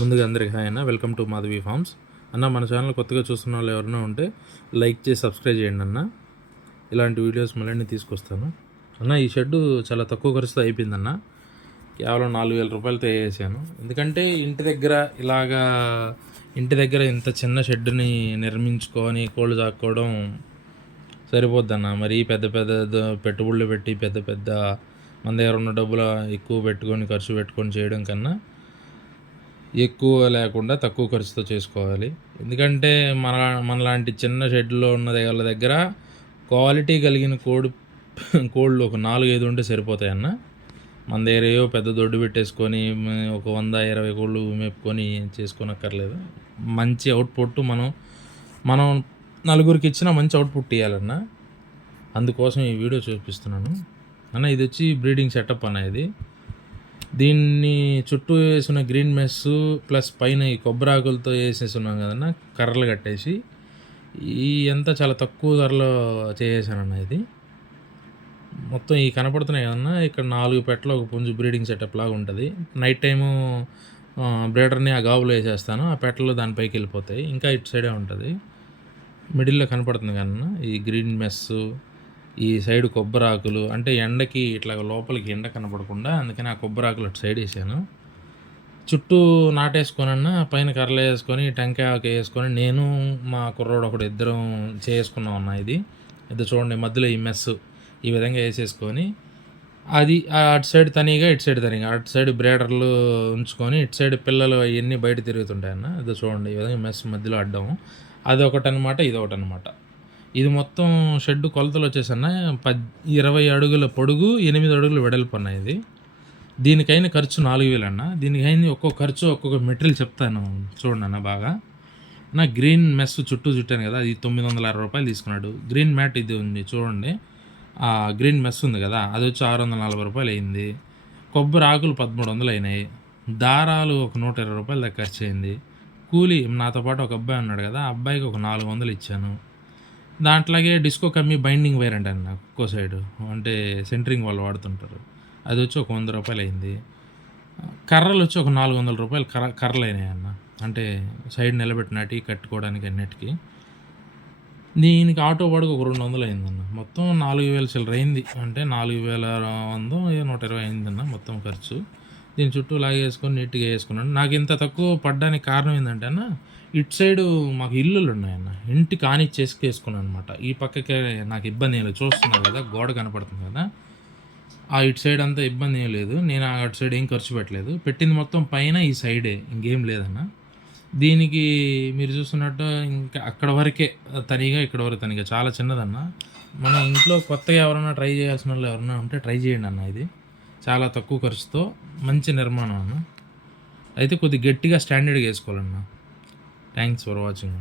ముందుగా అందరికీ హాయ్ అన్న, వెల్కమ్ టు మాధవి ఫార్మ్స్. అన్న, మన ఛానల్ కొత్తగా చూస్తున్న వాళ్ళు ఎవరైనా ఉంటే లైక్ చేసి సబ్స్క్రైబ్ చేయండి అన్న. ఇలాంటి వీడియోస్ మళ్ళీ తీసుకొస్తాను అన్న. ఈ షెడ్డు చాలా తక్కువ ఖర్చుతో అయిపోయిందన్న. కేవలం 4,000 రూపాయలతో వేసాను. ఎందుకంటే ఇంటి దగ్గర ఇంత చిన్న షెడ్డుని నిర్మించుకొని కోళ్ళు సాక్కోవడం సరిపోద్దన్న. మరి పెద్ద పెట్టుబడులు పెట్టి మన దగ్గర ఉన్న డబ్బులు ఎక్కువ పెట్టుకొని ఖర్చు పెట్టుకొని చేయడం కన్నా ఎక్కువ లేకుండా తక్కువ ఖర్చుతో చేసుకోవాలి. ఎందుకంటే మనలాంటి చిన్న షెడ్లో ఉన్న దగ్గర క్వాలిటీ కలిగిన కోళ్ళు ఒక 4-5 ఉంటే సరిపోతాయి అన్న. మన దగ్గర ఏవో పెద్ద దొడ్డు పెట్టేసుకొని ఒక 100-20 కోళ్ళు మేపుకొని చేసుకోనక్కర్లేదు. మంచి అవుట్పుట్ మనం నలుగురికి ఇచ్చిన మంచి అవుట్పుట్ ఇవ్వాలన్న. అందుకోసం ఈ వీడియో చూపిస్తున్నాను అన్న. ఇది వచ్చి బ్రీడింగ్ సెటప్ అన్న. దీన్ని చుట్టూ వేసిన గ్రీన్ మెస్ ప్లస్ పైన ఈ కొబ్బరాకులతో వేసేస్తున్నాం కదన్న, కర్రలు కట్టేసి. అంతా చాలా తక్కువ ధరలో చేసేసానన్న. ఇది మొత్తం ఈ కనపడుతున్నాయి కదన్నా, ఇక్కడ 4 పెట్టలు ఒక పుంజు బ్రీడింగ్ సెటప్ లాగా ఉంటుంది. నైట్ టైము బ్రీడర్ని ఆ గాబులో వేసేస్తాను, ఆ పెట్టలు దానిపైకి వెళ్ళిపోతాయి. ఇంకా ఇటు సైడే ఉంటుంది, మిడిల్లో కనపడుతుంది కదన్నా ఈ గ్రీన్ మెస్సు. ఈ సైడ్ కొబ్బరాకులు అంటే ఎండకి ఇట్లా లోపలికి ఎండ కనపడకుండా, అందుకని ఆ కొబ్బరాకులు అటు సైడ్ వేసాను. చుట్టూ నాటేసుకొనన్న, పైన కర్రలు వేసుకొని టెంకాయ ఆకు వేసుకొని నేను మా కుర్రోడు ఒకడు ఇద్దరం చేసుకున్నాం అన్న. ఇది చూడండి, మధ్యలో ఈ మెస్సు ఈ విధంగా వేసేసుకొని అది అటు సైడ్ తనీగా ఇటు సైడ్ తనీగా, అటు సైడ్ బ్రేడర్లు ఉంచుకొని ఇటు సైడ్ పిల్లలు అవన్నీ బయట తిరుగుతుంటాయన్న. ఇది చూడండి, ఈ విధంగా మెస్ మధ్యలో అడ్డం. అది ఒకటనమాట, ఇది ఒకటనమాట. ఇది మొత్తం షెడ్ కొలతలు వచ్చేసన్న 20 అడుగుల పొడుగు, 8 అడుగులు వెడల్పు అన్న. ఇది దీనికైన ఖర్చు 4,000 అన్న. దీనికైంది ఒక్కొక్క ఖర్చు ఒక్కొక్క మెటీరియల్ చెప్తాను చూడండి అన్న బాగా. నా గ్రీన్ మెస్ చుట్టాను కదా, అది 960 రూపాయలు తీసుకున్నాడు. గ్రీన్ మ్యాట్ ఇది ఉంది చూడండి, ఆ గ్రీన్ మెస్ ఉంది కదా, అది వచ్చి 640 రూపాయలు అయింది. కొబ్బరి ఆకులు 1300 అయినాయి. దారాలు ఒక 120 రూపాయల దాకా ఖర్చు అయింది. కూలీ నాతో పాటు ఒక అబ్బాయి ఉన్నాడు కదా, ఆ అబ్బాయికి ఒక 400 ఇచ్చాను. దాంట్లాగే డిస్కో కమ్మి బైండింగ్ వైర్ అంటే అన్న, ఒక్కో సైడు అంటే సెంటరింగ్ వాళ్ళు వాడుతుంటారు, అది వచ్చి ఒక 100 రూపాయలు అయింది. కర్రలు వచ్చి ఒక 400 రూపాయలు కర్రలు అయినాయి అన్న. అంటే సైడ్ నిలబెట్టినట్టు కట్టుకోవడానికి అన్నిటికీ. దీనికి ఆటో వాడుకు ఒక 200 అయిందన్న. మొత్తం 4,000 చిల్లర అయింది. అంటే 4,100 120 అయిందన్న మొత్తం ఖర్చు. దీని చుట్టూ లాగేసుకొని నీట్గా వేసుకున్నాను. నాకు ఇంత తక్కువ పడ్డానికి కారణం ఏంటంటే అన్న, ఇటు సైడు మాకు ఇల్లులు ఉన్నాయన్న, ఇంటికి ఆనిచ్చేసి వేసుకున్నాను అనమాట. ఈ పక్కకే నాకు ఇబ్బంది ఏం లేదు, చూస్తున్నాను కదా గోడ కనపడుతుంది కదా, ఆ ఇటు సైడ్ అంతా ఇబ్బంది ఏం లేదు. నేను అటు సైడ్ ఏం ఖర్చు పెట్టలేదు, పెట్టింది మొత్తం పైన ఈ సైడే, ఇంకేం లేదన్న. దీనికి మీరు చూస్తున్నట్టు ఇంకా అక్కడ వరకే తనిగా, ఇక్కడ వరకు తనిగా, చాలా చిన్నదన్న. మన ఇంట్లో కొత్తగా ఎవరైనా ట్రై చేయాల్సిన వాళ్ళు ఎవరైనా ఉంటే ట్రై చేయండి అన్న. ఇది చాలా తక్కువ ఖర్చుతో మంచి నిర్మాణం అన్న. అయితే కొద్దిగా గట్టిగా స్టాండర్డ్గా వేసుకోవాలన్న. Thanks for watching.